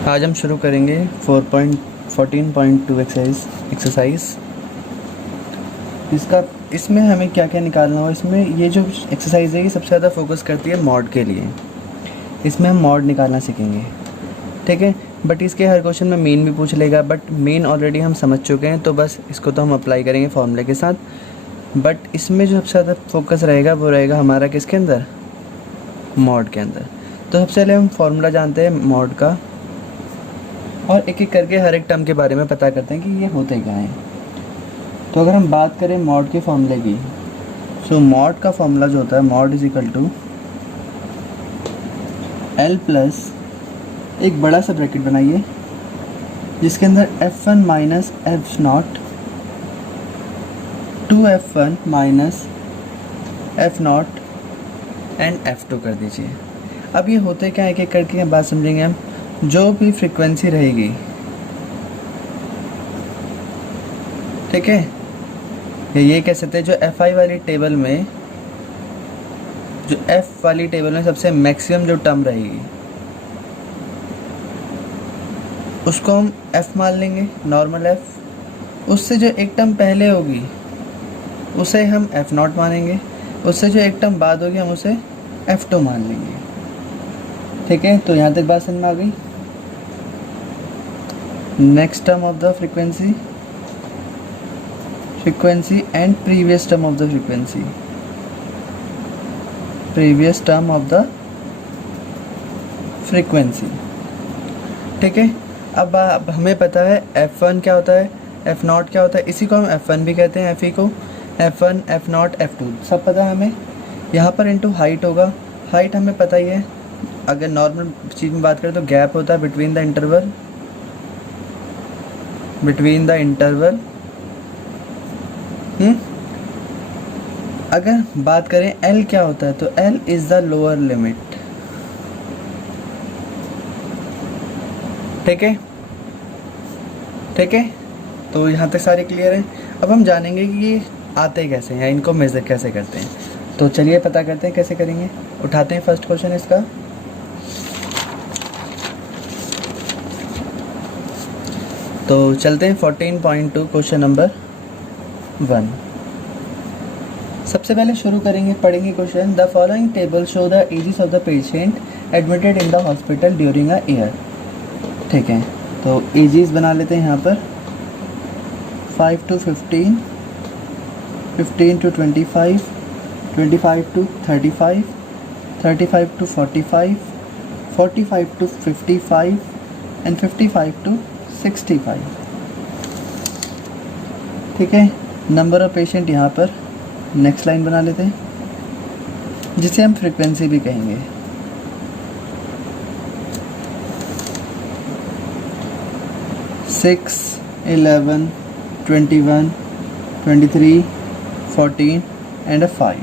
आज हम शुरू करेंगे 4.14.2 एक्सरसाइज। इसमें हमें क्या क्या निकालना होगा। इसमें ये जो एक्सरसाइज है ये सबसे ज़्यादा फोकस करती है मॉड के लिए। इसमें हम मॉड निकालना सीखेंगे, ठीक है। बट इसके हर क्वेश्चन में मेन भी पूछ लेगा, बट मेन ऑलरेडी हम समझ चुके हैं, तो बस इसको तो हम अप्लाई करेंगे फॉर्मूले के साथ। बट इसमें जो सबसे ज़्यादा फोकस रहेगा वो रहेगा हमारा किसके अंदर, मॉड के अंदर। तो सबसे पहले हम फार्मूला जानते हैं मॉड का, और एक एक करके हर एक टर्म के बारे में पता करते हैं कि ये होते क्या हैं। तो अगर हम बात करें मॉड के फॉर्मूले की, सो मॉड का फॉर्मूला जो होता है, mod is equal to L plus एक बड़ा सा ब्रैकेट बनाइए जिसके अंदर F1 minus F naught 2F1 minus F naught and F2 कर दीजिए। अब ये होते क्या, एक एक करके बात समझेंगे हम। जो भी फ्रीक्वेंसी रहेगी, ठीक है, ये कह सकते हैं जो Fi वाली टेबल में, जो F वाली टेबल में सबसे मैक्सिमम जो टर्म रहेगी उसको हम F मान लेंगे, नॉर्मल F। उससे जो एक टर्म पहले होगी उसे हम F नॉट मानेंगे, उससे जो एक टर्म बाद होगी हम उसे F2 मान लेंगे, ठीक है। तो यहाँ तक बात समझ में आ गई। Next term of the frequency and previous term of the frequency, ठीक है। अब हमें पता है F1 क्या होता है, F नॉट क्या होता है, इसी को हम F1 भी कहते हैं, Fe को F1 F नॉट F2 सब पता है हमें। यहाँ पर इनटू हाइट होगा, हाइट हमें पता ही है। अगर नॉर्मल चीज़ में बात करें तो गैप होता है बिटवीन द इंटरवल। अगर बात करें L क्या होता है, तो L is the lower limit, ठीक है, ठीक है। तो यहाँ तक सारे क्लियर हैं। अब हम जानेंगे कि ये आते कैसे हैं या इनको मेज़र कैसे करते हैं। तो चलिए पता करते हैं कैसे करेंगे। उठाते हैं फर्स्ट क्वेश्चन इसका। तो चलते हैं 14.2 क्वेश्चन नंबर 1। सबसे पहले शुरू करेंगे, पढ़ेंगे question. The following table show the ages of the patient admitted in the hospital during a year, ठीक है। तो एजेस बना लेते हैं यहाँ पर 5 to 15, 15 to 25, 25 to 35, 35 to 45, 45 to 55 and 55 to 65, ठीक है। नंबर ऑफ पेशेंट यहाँ पर नेक्स्ट लाइन बना लेते हैं जिसे हम फ्रीक्वेंसी भी कहेंगे। सिक्स, 11, 21, 23, 14 एंड 5,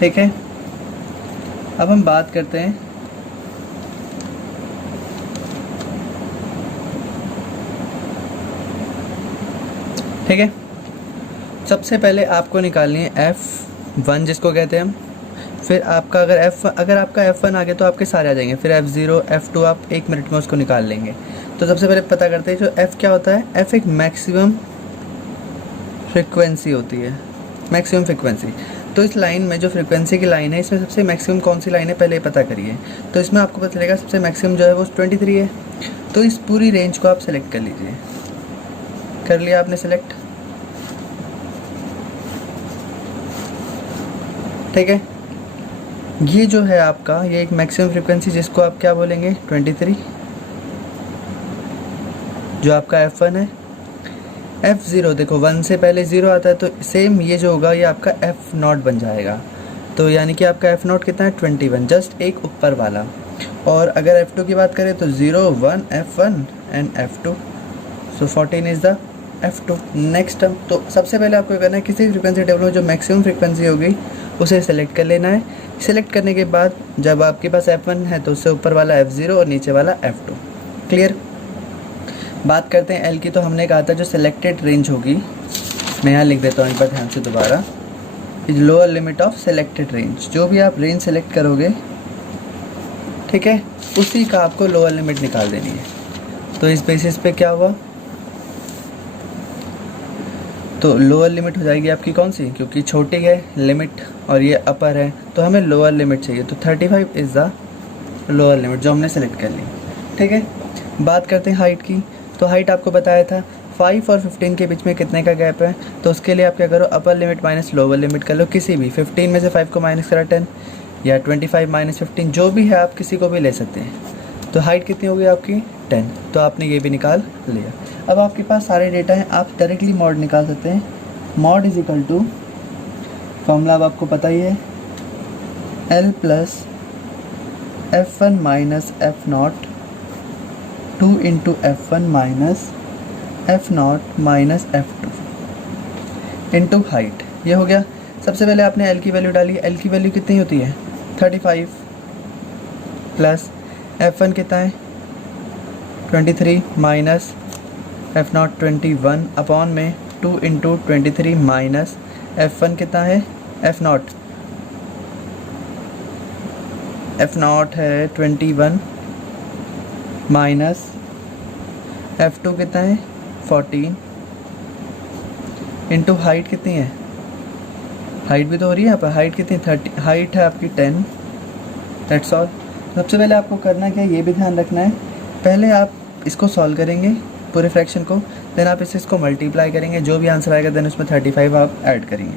ठीक है। अब हम बात करते हैं ठीक है। सबसे पहले आपको निकालनी है F1 जिसको कहते हैं हम। फिर आपका अगर आपका F1 आ गया तो आपके सारे आ जाएंगे। फिर F0, F2 आप 1 मिनट में उसको निकाल लेंगे। तो सबसे पहले पता करते हैं जो F क्या होता है। F एक मैक्सिमम फ्रिक्वेंसी होती है, मैक्सिमम फ्रिक्वेंसी। तो इस लाइन में जो फ्रिक्वेंसी की लाइन है, इसमें सबसे मैक्सिमम कौन सी लाइन है पहले पता करिए। तो इसमें आपको पता चलेगा सबसे मैक्सिमम जो है वो 23 है। तो इस पूरी रेंज को आप सेलेक्ट कर लीजिए। कर लिया आपने सेलेक्ट, ठीक है। ये जो है आपका, ये एक मैक्सिमम फ्रिक्वेंसी जिसको आप क्या बोलेंगे 23, जो आपका F1 है। F0 देखो 1 से पहले 0 आता है, तो सेम ये जो होगा ये आपका F नॉट बन जाएगा। तो यानी कि आपका F नॉट कितना है 21, जस्ट एक ऊपर वाला। और अगर F2 की बात करें तो 0, 1, F1 and F2, so 14 is the F2। Next term, तो सबसे पहले आपको करना है किसी फ्रिक्वेंसी टेबल में जो मैक्सिमम फ्रिक्वेंसी होगी उसे सेलेक्ट कर लेना है। सेलेक्ट करने के बाद जब आपके पास F1 है तो उससे ऊपर वाला F0 और नीचे वाला F2, क्लियर। बात करते हैं L की। तो हमने कहा था जो सेलेक्टेड रेंज होगी, मैं यहाँ लिख देता हूँ एक बार ध्यान से दोबारा, is lower limit of selected range. जो भी आप रेंज सेलेक्ट करोगे, ठीक है, उसी का आपको लोअर लिमिट निकाल देनी है। तो इस बेसिस पे क्या हुआ, तो लोअर लिमिट हो जाएगी आपकी कौन सी, क्योंकि छोटी है लिमिट और ये अपर है तो हमें लोअर लिमिट चाहिए, तो 35 इज़ द लोअर लिमिट जो हमने सेलेक्ट कर ली। ठीक है, बात करते हैं हाइट की। तो हाइट आपको बताया था 5 और 15 के बीच में कितने का गैप है, तो उसके लिए आप क्या करो, upper limit minus lower limit कर लो, किसी भी 15 में से 5 को माइनस करा 10, या 25 माइनस 15 जो भी है आप किसी को भी ले सकते हैं। तो हाइट कितनी होगी आपकी 10, तो आपने ये भी निकाल लिया। अब आपके पास सारे डेटा हैं, आप डायरेक्टली मॉड निकाल सकते हैं। Mod is equal to, formula अब आपको पता ही है, L plus F1 minus F0 2 into F1 minus F0 minus F2 into height. ये हो गया। सबसे पहले आपने L की वैल्यू डाली, L की वैल्यू कितनी होती है 35 प्लस F1 कितना है 23 माइनस F0 21 अपॉन में 2 इंटू 23 माइनस F1 कितना है F0 है 21 माइनस F2 कितना है 14 इंटू हाइट कितनी है, हाइट भी तो हो रही है यहाँ पर, हाइट कितनी 30, हाइट है आपकी 10, दैट्स ऑल। सबसे पहले आपको करना क्या है ये भी ध्यान रखना है, पहले आप इसको सॉल्व करेंगे पूरे फ्रैक्शन को, देन आप इसको मल्टीप्लाई करेंगे, जो भी आंसर आएगा देन उसमें 35 आप ऐड करेंगे।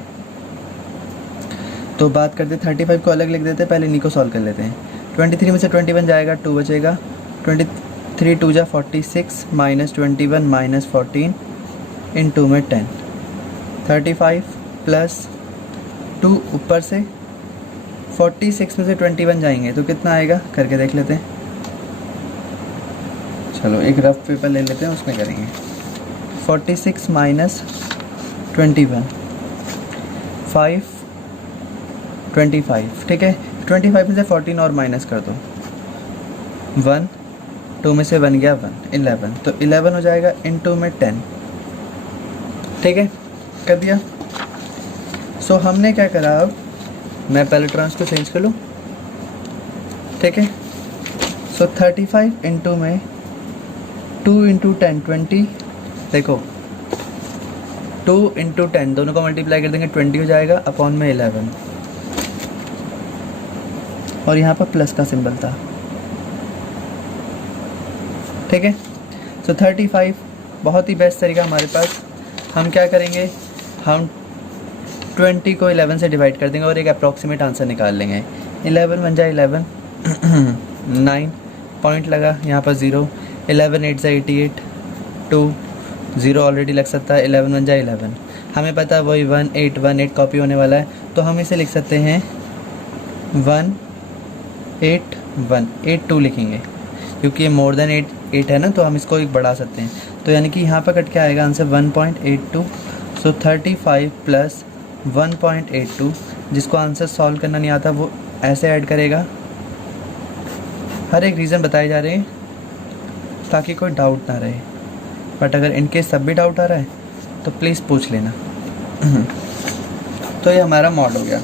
तो बात करते 35 को अलग लिख देते हैं, पहले इन्हीं को सॉल्व कर लेते हैं। 23 में से 21 जाएगा, 2 बचेगा, 23 2 जा 46 माइनस 21 माइनस 14 इंटू में 10, 35 प्लस 2 ऊपर से 46 में से 21 जाएंगे तो कितना आएगा करके देख लेते हैं। चलो एक रफ पेपर ले लेते हैं उसमें करेंगे। 46 माइनस 21 5 25, ठीक है। 25 में से 14 और माइनस कर दो, 1 2 में से 1 गया 1 11, तो 11 हो जाएगा इंटू में 10, ठीक है कर दिया। सो हमने क्या करा, अब मैं पहले ट्रांस को चेंज कर लूँ, ठीक है। सो 35 इंटू में 2 इंटू 10 20, देखो 2 इंटू 10 दोनों को मल्टीप्लाई कर देंगे 20 हो जाएगा अपॉन में 11, और यहाँ पर प्लस का सिंबल था, ठीक है। सो 35 बहुत ही बेस्ट तरीका हमारे पास, हम क्या करेंगे, हम 20 को 11 से डिवाइड कर देंगे और एक अप्रॉक्सीमेट आंसर निकाल लेंगे। 11 बन जाए 11 9 पॉइंट लगा यहाँ पर 0, 11 8 जा 88 2 0 ऑलरेडी लग सकता है, 11 बन जाए 11, हमें पता है वही 1818 कॉपी होने वाला है, तो हम इसे लिख सकते हैं 18182 लिखेंगे, क्योंकि ये मोर देन 8 है ना, तो हम इसको एक बढ़ा सकते हैं, तो यानी कि यहाँ पर कट के आएगा आंसर 1.82। सो 35 प्लस 1.82, जिसको आंसर सॉल्व करना नहीं आता वो ऐसे ऐड करेगा। हर एक रीज़न बताए जा रहे हैं ताकि कोई डाउट ना रहे, बट अगर इनकेस सब भी डाउट आ रहा है तो प्लीज़ पूछ लेना। तो ये हमारा मॉड हो गया।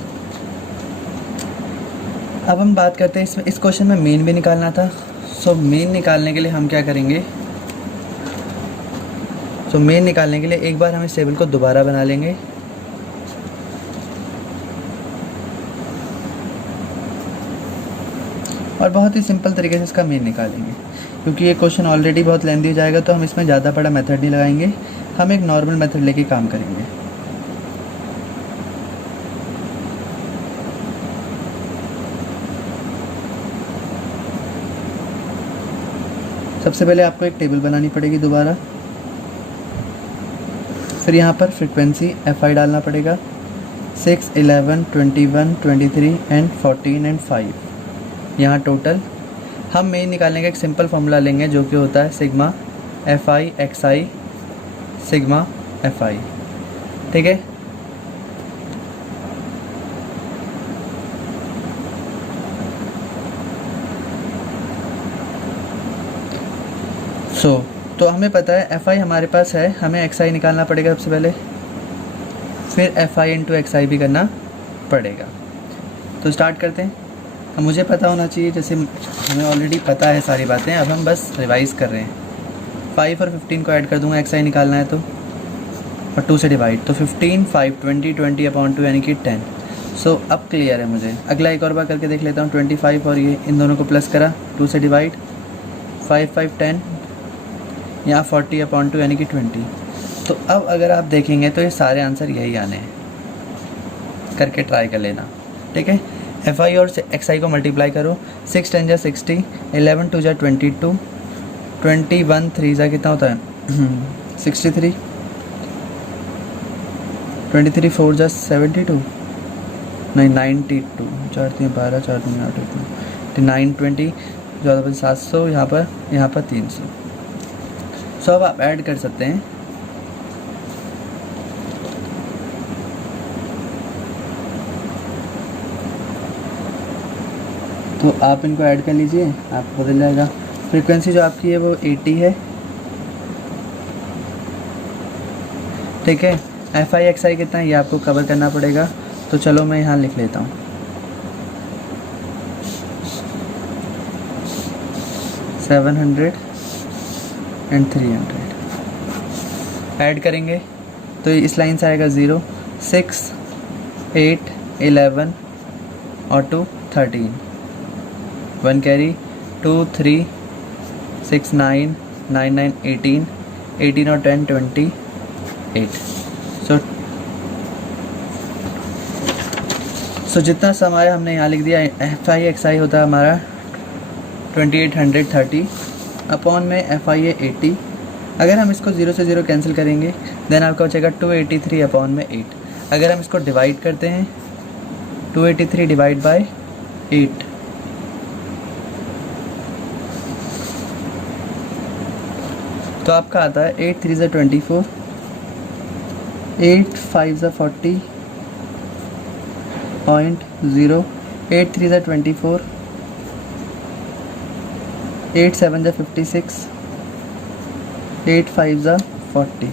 अब हम बात करते हैं इसमें, इस क्वेश्चन में मीन भी निकालना था। सो मीन निकालने के लिए हम क्या करेंगे, सो मीन निकालने के लिए एक बार हम इस टेबल को दोबारा बना लेंगे, और बहुत ही सिंपल तरीके से इसका मीन निकालेंगे, क्योंकि ये क्वेश्चन ऑलरेडी बहुत लेंदी हो जाएगा, तो हम इसमें ज़्यादा बड़ा मेथड नहीं लगाएंगे, हम एक नॉर्मल मेथड लेके काम करेंगे। सबसे पहले आपको एक टेबल बनानी पड़ेगी दोबारा, फिर यहाँ पर फ्रीक्वेंसी FI डालना पड़ेगा, 6 11 21 23 एंड 14 एंड 5, यहाँ टोटल। हम मेन निकालने का एक सिंपल फार्मूला लेंगे जो कि होता है sigma FI XI sigma FI, ठीक है। तो हमें पता है FI हमारे पास है, हमें XI निकालना पड़ेगा सबसे पहले, फिर FI इंटू XI भी करना पड़ेगा। तो स्टार्ट करते हैं। अब मुझे पता होना चाहिए, जैसे हमें ऑलरेडी पता है सारी बातें, अब हम बस रिवाइज़ कर रहे हैं। 5 और 15 को ऐड कर दूंगा, एक्स आई निकालना है तो, और 2 से डिवाइड, तो 15, 5, 20, 20/2 यानी कि 10। सो अब क्लियर है मुझे। अगला एक और बार करके देख लेता हूँ। 25 और ये इन दोनों को प्लस करा, 2 से डिवाइड, 5, 5, 10, यहाँ 40/2 यानी कि 20। तो अब अगर आप देखेंगे तो ये सारे आंसर यही आने हैं, करके ट्राई कर लेना, ठीक है। एफ आई और एक्स आई को मल्टीप्लाई करो, 6 10 जा 60, 11 2 जा 22, 21 3 जा कितना होता है 63, 23 4 जा 72, नहीं 92, 4 3 12, 4 3 8 9 20, 14 700, यहाँ पर 300। सो अब आप ऐड कर सकते हैं। तो आप इनको ऐड कर लीजिए, आपको बदल जाएगा। फ्रीक्वेंसी जो आपकी है वो 80 है, ठीक है। एफ आई एक्स आई कितना है ये आपको कवर करना पड़ेगा, तो चलो मैं यहाँ लिख लेता हूँ। $700 and 300 ऐड करेंगे तो इस लाइन से आएगा 0, 6, 8, 11 और 2 13, 1 कैरी, 2 3 6 9 9 9 18, 18 और 10 28। सो जितना समय हमने यहाँ लिख दिया, एफ आई एक्स आई होता है हमारा 2830 अपॉन में एफ आई ए 80। अगर हम इसको 0 से 0 कैंसिल करेंगे देन आपका बचेगा 283 अपॉन में 8। अगर हम इसको डिवाइड करते हैं 283 डिवाइड बाय 8, तो आपका आता है 8 3 24, 8 5 40.0, 8 3 24, 8 7 56, 8 5 40।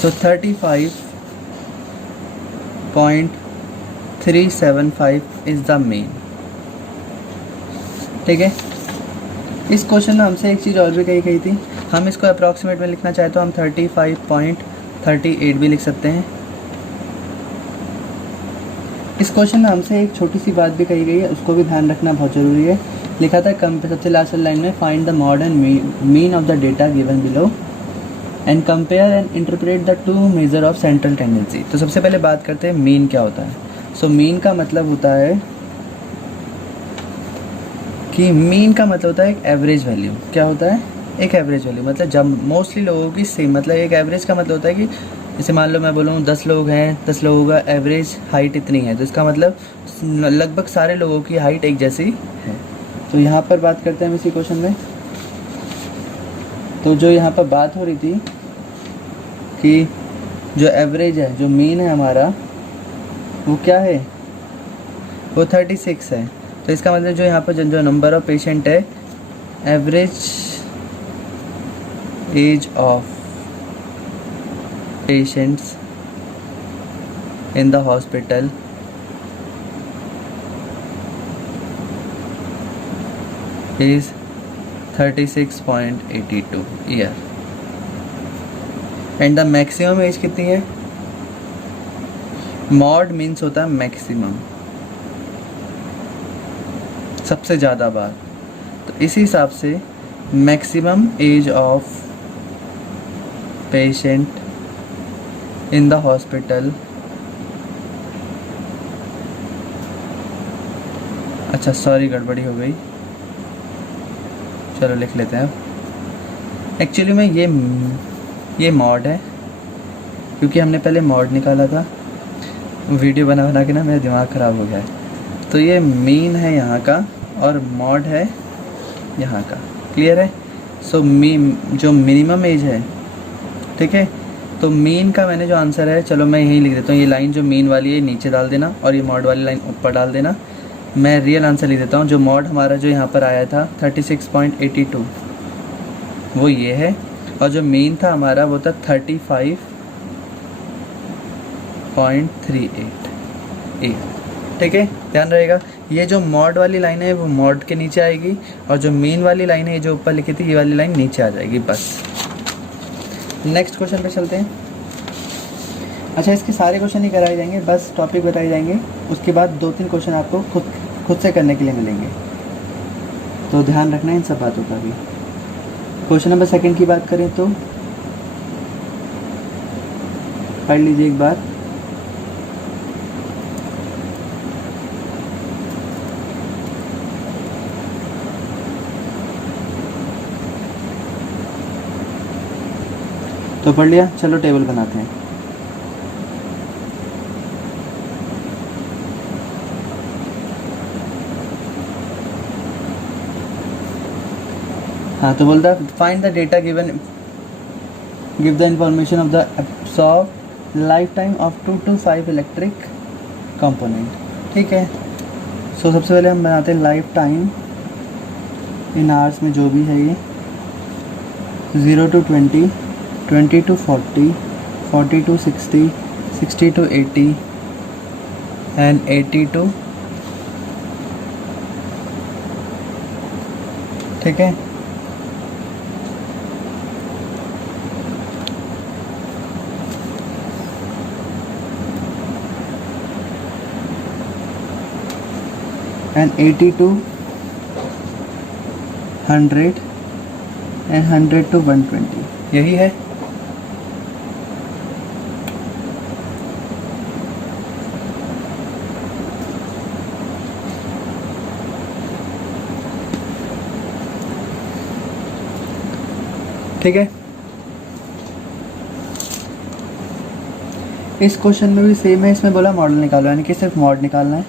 सो 35.375 इज़ द मीन, ठीक है। इस क्वेश्चन में हमसे एक चीज़ और भी कही थी, हम इसको अप्रॉक्सीमेट में लिखना चाहे तो हम 35.38 भी लिख सकते हैं। इस क्वेश्चन में हमसे एक छोटी सी बात भी कही गई है, उसको भी ध्यान रखना बहुत ज़रूरी है। लिखा था सबसे लास्ट लाइन में, find the mod and mean of the data given below and compare and interpret the two measure of central tendency. तो सबसे पहले बात करते हैं मीन क्या होता है। सो मीन का मतलब होता है कि मीन का मतलब होता है एक एवरेज वैल्यू। क्या होता है? एक एवरेज वैल्यू। मतलब जब मोस्टली लोगों की सेम, मतलब एक एवरेज का मतलब होता है कि जैसे मान लो मैं बोलूँ 10 लोग हैं, 10 लोगों का एवरेज हाइट इतनी है, तो इसका मतलब लगभग सारे लोगों की हाइट एक जैसी है। तो यहाँ पर बात करते हैं हम इसी क्वेश्चन में। तो जो यहाँ पर बात हो रही थी कि जो एवरेज है, जो मीन है हमारा, वो क्या है? वो 36 है। तो इसका मतलब जो यहाँ पर जो नंबर ऑफ पेशेंट है, average age of patients in the hospital is 36.82 year and the maximum age कितनी है? मॉड मीन्स होता है मैक्सिमम, सबसे ज़्यादा बार। तो इसी हिसाब से maximum age of patient in the hospital, अच्छा सॉरी गड़बड़ी हो गई, चलो लिख लेते हैं। एक्चुअली में ये मॉड है, क्योंकि हमने पहले मॉड निकाला था, वीडियो बना के ना मेरा दिमाग ख़राब हो गया है। तो ये मीन है यहाँ का और मॉड है यहाँ का। क्लियर है? सो जो मिनिमम एज है, ठीक है, तो मीन का मैंने जो आंसर है, चलो मैं यही लिख देता हूँ। ये लाइन जो मीन वाली है नीचे डाल देना और ये मॉड वाली लाइन ऊपर डाल देना। मैं रियल आंसर लिख देता हूँ। जो मॉड हमारा जो यहाँ पर आया था 36.82 वो ये है, और जो मीन था हमारा वो था 35.38 ए। ठीक है, ध्यान रहेगा। ये जो मॉड वाली लाइन है वो मॉड के नीचे आएगी, और जो मीन वाली लाइन है ये जो ऊपर लिखी थी ये वाली लाइन नीचे आ जाएगी, बस। नेक्स्ट क्वेश्चन पे चलते हैं। अच्छा, इसके सारे क्वेश्चन नहीं कराए जाएंगे, बस टॉपिक बताए जाएंगे, उसके बाद 2-3 क्वेश्चन आपको खुद से करने के लिए मिलेंगे, तो ध्यान रखना इन सब बातों का भी। क्वेश्चन नंबर 2 की बात करें तो पढ़ लीजिए एक बार। तो पढ़ लिया, चलो टेबल बनाते हैं। हाँ, तो बोलता है find the data given, give the information of the absorb life time of 2 to 5 electric component. ठीक है, सो सबसे पहले हम बनाते हैं लाइफ टाइम इन आवर्स में, जो भी है ये 0 to 20, 20 to 40, 40 to 60, 60 to 80 and 80 to, ठीक है, and 80 to 100 and 100 to 120, यही है। ठीक है, इस क्वेश्चन में भी सेम है, इसमें बोला मॉडल निकालो, यानी कि सिर्फ मॉड निकालना है।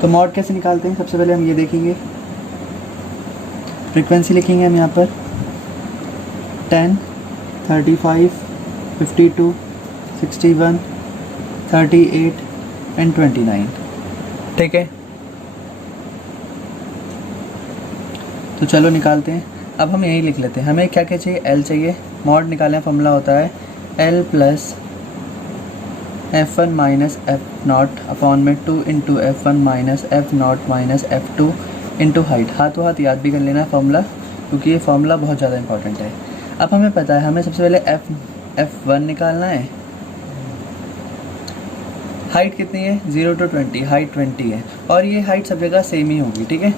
तो मॉड कैसे निकालते हैं, सबसे पहले हम ये देखेंगे। फ्रीक्वेंसी लिखेंगे हम यहाँ पर 10, 35, 52, 61, 38 एंड 29। ठीक है, तो चलो निकालते हैं। अब हम यही लिख लेते हैं, हमें क्या क्या चाहिए, एल चाहिए। मॉड निकालने का फॉर्मूला होता है L plus F1 minus F0 upon में 2 into F1 minus F0 minus F2 into height. हाथों हाथ याद भी कर लेना है फॉर्मूला, क्योंकि ये फॉर्मूला बहुत ज़्यादा इंपॉर्टेंट है। अब हमें पता है, हमें सबसे पहले F1 निकालना है। हाइट कितनी है, 0 to 20, हाइट 20 है, और ये हाइट सब जगह सेम ही होगी। ठीक है,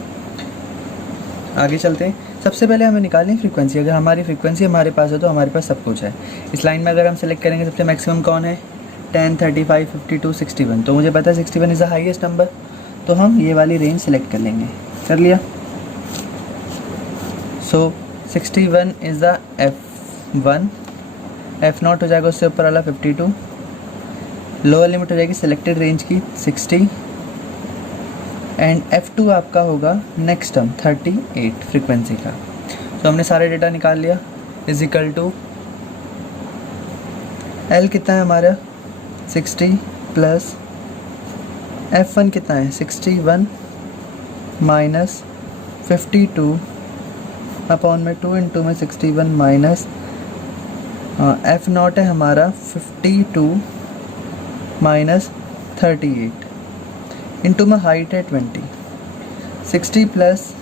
आगे चलते हैं। सबसे पहले हमें निकालनी फ्रीक्वेंसी। अगर हमारी फ्रीक्वेंसी हमारे पास है तो हमारे पास सब कुछ है। इस लाइन में अगर हम सेलेक्ट करेंगे सबसे मैक्सिमम कौन है, 10, 35, 52, 61, तो मुझे पता है 61 इज़ द हाईएस्ट नंबर, तो हम ये वाली रेंज सेलेक्ट कर लेंगे। कर लिया, सो 61 इज़ द F1, F0 हो जाएगा उससे ऊपर वाला 52, लोअर लिमिट हो जाएगी सिलेक्टेड रेंज की 60, एंड F2 आपका होगा नेक्स्ट टर्म 38 फ्रीक्वेंसी का। तो हमने सारे डेटा निकाल लिया। इज इक्वल टू L कितना है हमारा 60 प्लस F1 कितना है 61 माइनस 52 अपॉन में 2 इंटू में 61 माइनस F0 है हमारा 52 माइनस 38 इंटू में हाइट है 20। 60 प्लस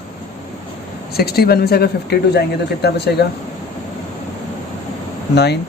61 में से अगर 52 जाएंगे तो कितना बचेगा 9।